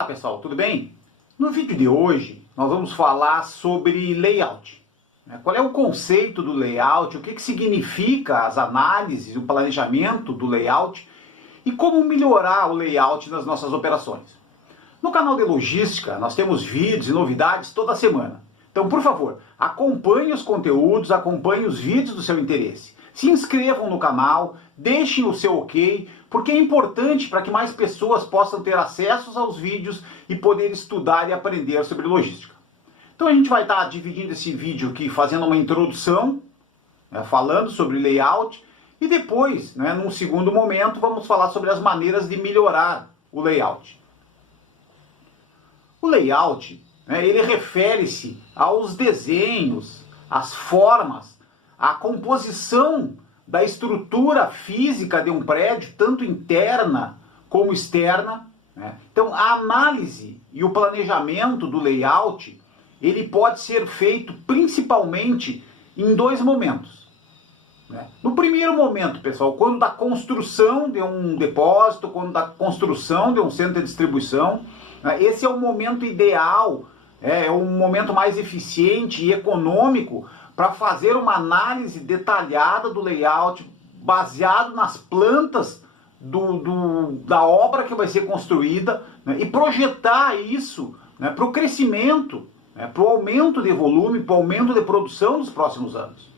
Olá pessoal, tudo bem? No vídeo de hoje nós vamos falar sobre layout. Qual é o conceito do layout, o que significa as análises, o planejamento do layout e como melhorar o layout nas nossas operações. No canal de logística nós temos vídeos e novidades toda semana. Então, por favor, acompanhe os conteúdos, acompanhe os vídeos do seu interesse. Se inscrevam no canal, deixem o seu ok, porque é importante para que mais pessoas possam ter acesso aos vídeos e poder estudar e aprender sobre logística. Então a gente vai estar dividindo esse vídeo aqui, fazendo uma introdução, falando sobre layout, e depois, num segundo momento, vamos falar sobre as maneiras de melhorar o layout. O layout, ele refere-se aos desenhos, às formas, à composição da estrutura física de um prédio, tanto interna como externa. Então, a análise e o planejamento do layout, ele pode ser feito principalmente em dois momentos. No primeiro momento, pessoal, quando da construção de um depósito, quando da construção de um centro de distribuição, esse é o momento ideal, é o momento mais eficiente e econômico para fazer uma análise detalhada do layout, baseado nas plantas da obra que vai ser construída, e projetar isso para o crescimento, para o aumento de volume, para o aumento de produção nos próximos anos.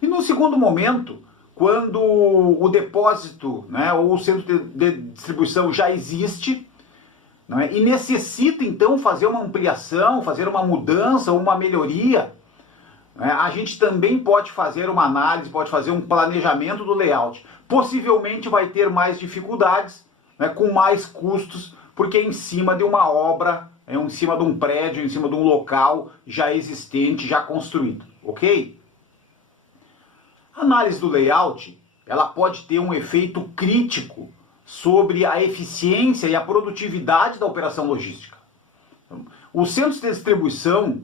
E no segundo momento, quando o depósito, ou o centro de distribuição já existe, e necessita então fazer uma ampliação, fazer uma mudança ou uma melhoria, a gente também pode fazer uma análise, pode fazer um planejamento do layout. Possivelmente vai ter mais dificuldades, com mais custos, porque é em cima de uma obra, em cima de um prédio, em cima de um local já existente, já construído, ok? A análise do layout, ela pode ter um efeito crítico sobre a eficiência e a produtividade da operação logística. Os centros de distribuição,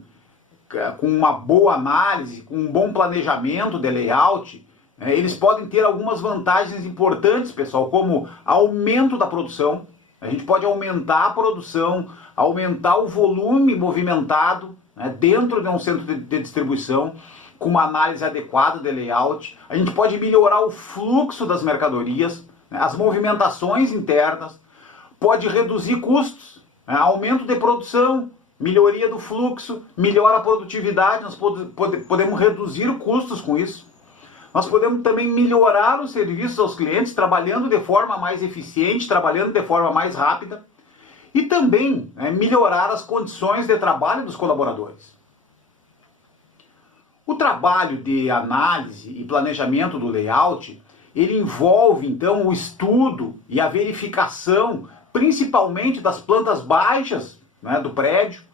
com uma boa análise, com um bom planejamento de layout, eles podem ter algumas vantagens importantes, pessoal, como aumento da produção. A gente pode aumentar a produção, aumentar o volume movimentado dentro de um centro de distribuição, com uma análise adequada de layout. A gente pode melhorar o fluxo das mercadorias, as movimentações internas, pode reduzir custos, aumento de produção, melhoria do fluxo, melhora a produtividade, nós podemos reduzir custos com isso. Nós podemos também melhorar os serviços aos clientes, trabalhando de forma mais eficiente, trabalhando de forma mais rápida, e também melhorar as condições de trabalho dos colaboradores. O trabalho de análise e planejamento do layout, ele envolve então o estudo e a verificação, principalmente das plantas baixas do prédio,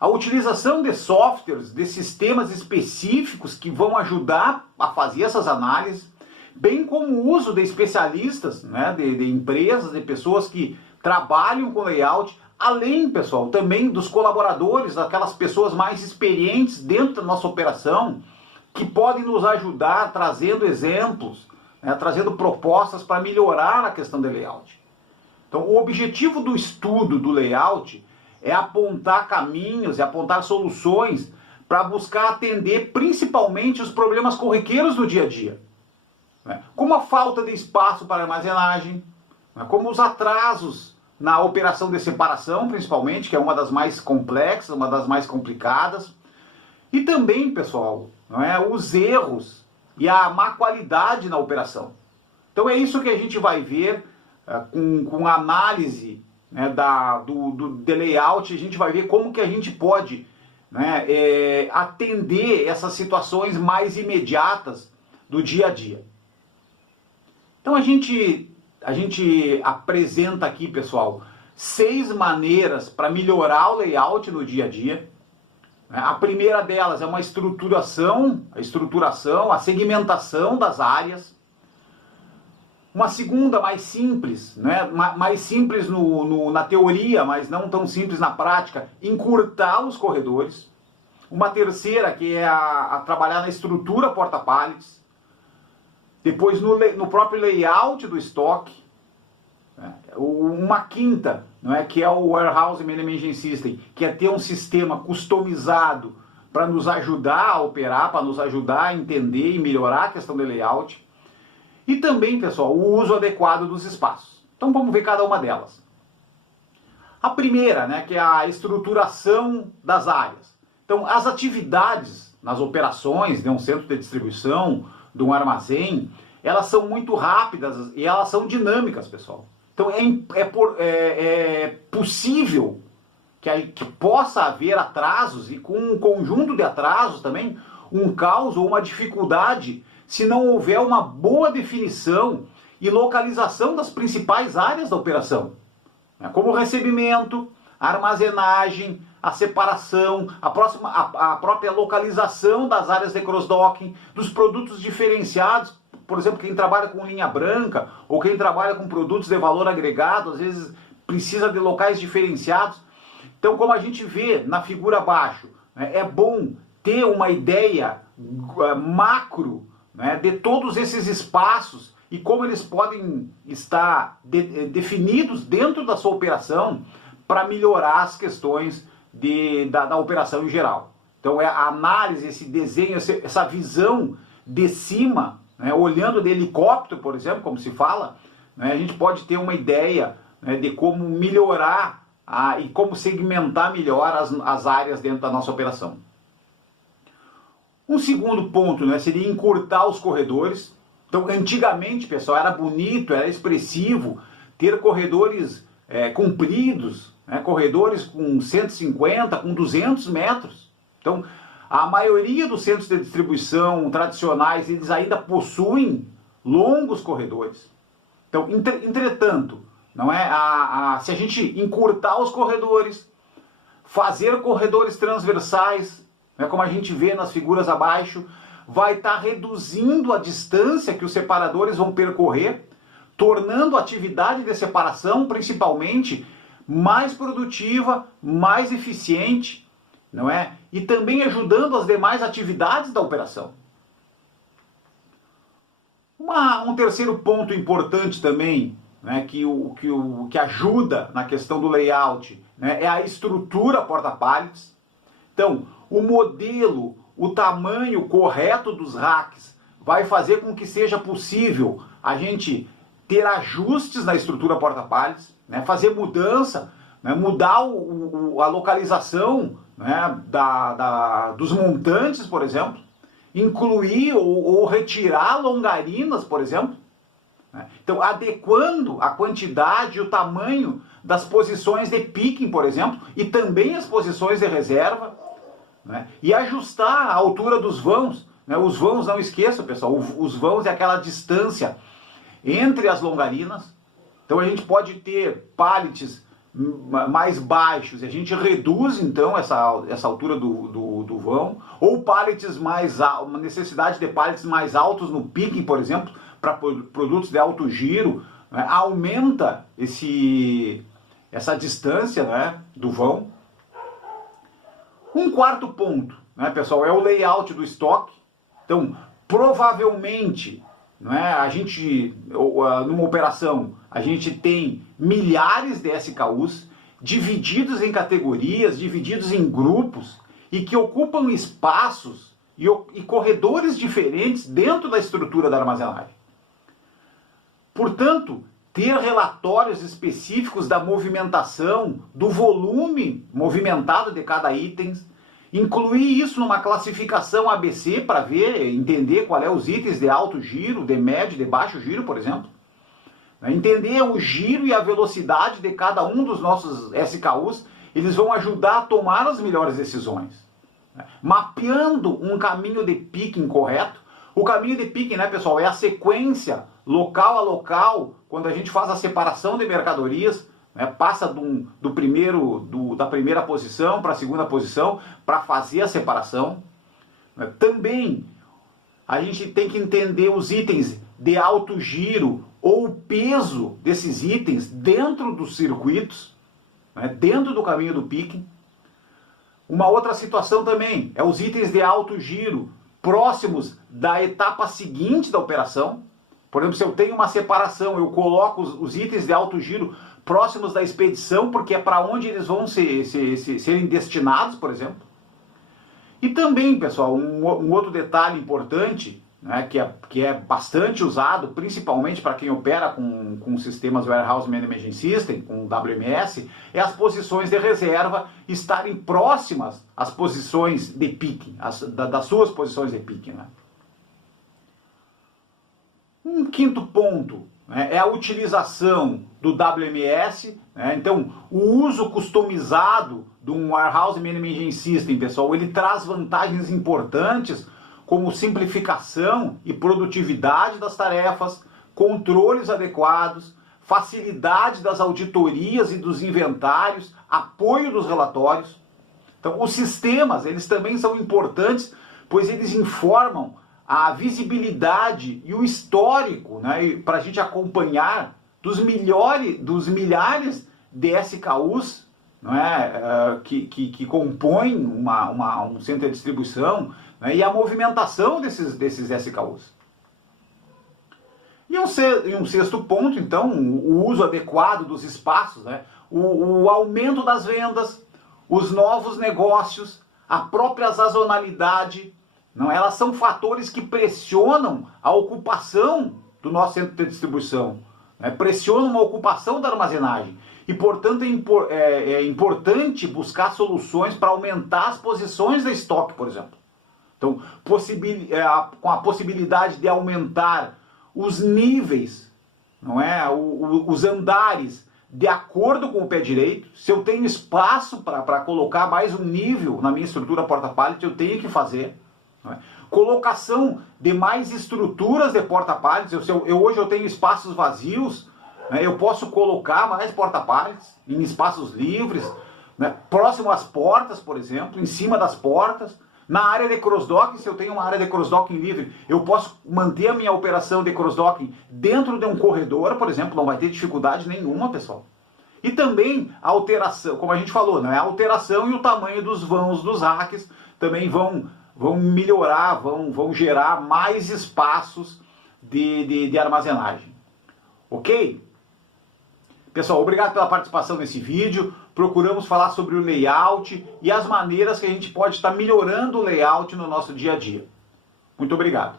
a utilização de softwares, de sistemas específicos que vão ajudar a fazer essas análises, bem como o uso de especialistas, de empresas, de pessoas que trabalham com layout, além, pessoal, também dos colaboradores, daquelas pessoas mais experientes dentro da nossa operação, que podem nos ajudar trazendo exemplos, trazendo propostas para melhorar a questão do layout. Então, o objetivo do estudo do layout é apontar caminhos e apontar soluções para buscar atender principalmente os problemas corriqueiros do dia a dia, como a falta de espaço para armazenagem, como os atrasos na operação de separação, principalmente, que é uma das mais complexas, uma das mais complicadas, e também, pessoal, os erros e a má qualidade na operação. Então é isso que a gente vai ver com a análise do layout. A gente vai ver como que a gente pode atender essas situações mais imediatas do dia a dia. Então a gente apresenta aqui, pessoal, 6 maneiras para melhorar o layout no dia a dia. A primeira delas é uma estruturação, a segmentação das áreas. Uma segunda, mais simples, mais simples na teoria, mas não tão simples na prática, encurtar os corredores. Uma terceira, que é a trabalhar na estrutura porta-pallets. Depois no próprio layout do estoque. Uma quinta não é, que é o Warehouse Management System, que é ter um sistema customizado para nos ajudar a operar, para nos ajudar a entender e melhorar a questão do layout. E também, pessoal, o uso adequado dos espaços. Então vamos ver cada uma delas. A primeira, né, que é a estruturação das áreas. Então, as atividades nas operações de um centro de distribuição, de um armazém, elas são muito rápidas e elas são dinâmicas, pessoal. Então, é possível que possa haver atrasos, e com um conjunto de atrasos também, um caos ou uma dificuldade, se não houver uma boa definição e localização das principais áreas da operação, como o recebimento, a armazenagem, a separação, a própria localização das áreas de cross-docking, dos produtos diferenciados. Por exemplo, quem trabalha com linha branca ou quem trabalha com produtos de valor agregado, às vezes precisa de locais diferenciados. Então, como a gente vê na figura abaixo, é bom ter uma ideia macro, né, de todos esses espaços e como eles podem estar definidos dentro da sua operação para melhorar as questões da operação em geral. Então, é a análise, esse desenho, essa visão de cima, né, olhando de helicóptero, por exemplo, como se fala, né, a gente pode ter uma ideia, né, de como melhorar e como segmentar melhor as áreas dentro da nossa operação. Um segundo ponto, né, seria encurtar os corredores. Então, antigamente, pessoal, era bonito, era expressivo ter corredores compridos, né, corredores com 150, com 200 metros. Então, a maioria dos centros de distribuição tradicionais, eles ainda possuem longos corredores. Então, entretanto, não é, se a gente encurtar os corredores, fazer corredores transversais, né, como a gente vê nas figuras abaixo, vai estar reduzindo a distância que os separadores vão percorrer, tornando a atividade de separação, principalmente, mais produtiva, mais eficiente, não é? E também ajudando as demais atividades da operação. Um terceiro ponto importante também, né, que ajuda na questão do layout, né, é a estrutura porta-pallets. Então, o modelo, o tamanho correto dos racks vai fazer com que seja possível a gente ter ajustes na estrutura porta-pallets, né, fazer mudança, né, mudar a localização, né, dos montantes, por exemplo, incluir ou retirar longarinas, por exemplo. Então, adequando a quantidade e o tamanho das posições de picking, por exemplo, e também as posições de reserva, né, e ajustar a altura dos vãos. Né, os vãos, não esqueça, pessoal, os vãos é aquela distância entre as longarinas. Então, a gente pode ter pallets mais baixos, e a gente reduz então essa altura do vão, ou pallets uma necessidade de pallets mais altos no picking, por exemplo, para produtos de alto giro, né, aumenta essa distância, né, do vão. Um quarto ponto, né, pessoal, é o layout do estoque. Então, provavelmente, né, numa operação, a gente tem milhares de SKUs divididos em categorias, divididos em grupos e que ocupam espaços e corredores diferentes dentro da estrutura da armazenagem. Portanto, ter relatórios específicos da movimentação, do volume movimentado de cada item, incluir isso numa classificação ABC para entender qual é os itens de alto giro, de médio, de baixo giro, por exemplo. Entender o giro e a velocidade de cada um dos nossos SKUs, eles vão ajudar a tomar as melhores decisões. Mapeando um caminho de picking correto. O caminho de picking, né, pessoal, é a sequência local a local, quando a gente faz a separação de mercadorias, né, passa da primeira posição para a segunda posição para fazer a separação. Também a gente tem que entender os itens de alto giro ou o peso desses itens dentro dos circuitos, né, dentro do caminho do picking. Uma outra situação também é os itens de alto giro próximos da etapa seguinte da operação. Por exemplo, se eu tenho uma separação, eu coloco os itens de alto giro próximos da expedição, porque é para onde eles vão serem destinados, por exemplo. E também, pessoal, um outro detalhe importante, né, que é bastante usado, principalmente para quem opera com sistemas Warehouse Management System, com WMS, é as posições de reserva estarem próximas às posições de picking, das suas posições de picking. Né? Um quinto ponto, né, é a utilização do WMS, né? Então o uso customizado de um Warehouse Management System, pessoal, ele traz vantagens importantes como simplificação e produtividade das tarefas, controles adequados, facilidade das auditorias e dos inventários, apoio dos relatórios. Então, os sistemas, eles também são importantes, pois eles informam a visibilidade e o histórico, né, para a gente acompanhar dos milhares de SKUs, não é, que compõem um centro de distribuição, né, e a movimentação desses SKUs. E um sexto ponto, então, o uso adequado dos espaços, né, o aumento das vendas, os novos negócios, a própria sazonalidade, não, elas são fatores que pressionam a ocupação do nosso centro de distribuição, né, pressionam a ocupação da armazenagem. E, portanto, é importante buscar soluções para aumentar as posições de estoque, por exemplo. Então, com a possibilidade de aumentar os níveis, não é, os andares, de acordo com o pé direito. Se eu tenho espaço para colocar mais um nível na minha estrutura porta-pallet, eu tenho que fazer. Não é? Colocação de mais estruturas de porta-pallets. Hoje eu tenho espaços vazios, né? Eu posso colocar mais porta-pallets em espaços livres, né? Próximo às portas, por exemplo, em cima das portas. Na área de cross-docking, se eu tenho uma área de cross-docking livre, eu posso manter a minha operação de cross-docking dentro de um corredor, por exemplo, não vai ter dificuldade nenhuma, pessoal. E também a alteração, como a gente falou, né? A alteração e o tamanho dos vãos dos racks também vão melhorar, vão gerar mais espaços de armazenagem. Ok? Pessoal, obrigado pela participação nesse vídeo. Procuramos falar sobre o layout e as maneiras que a gente pode estar melhorando o layout no nosso dia a dia. Muito obrigado.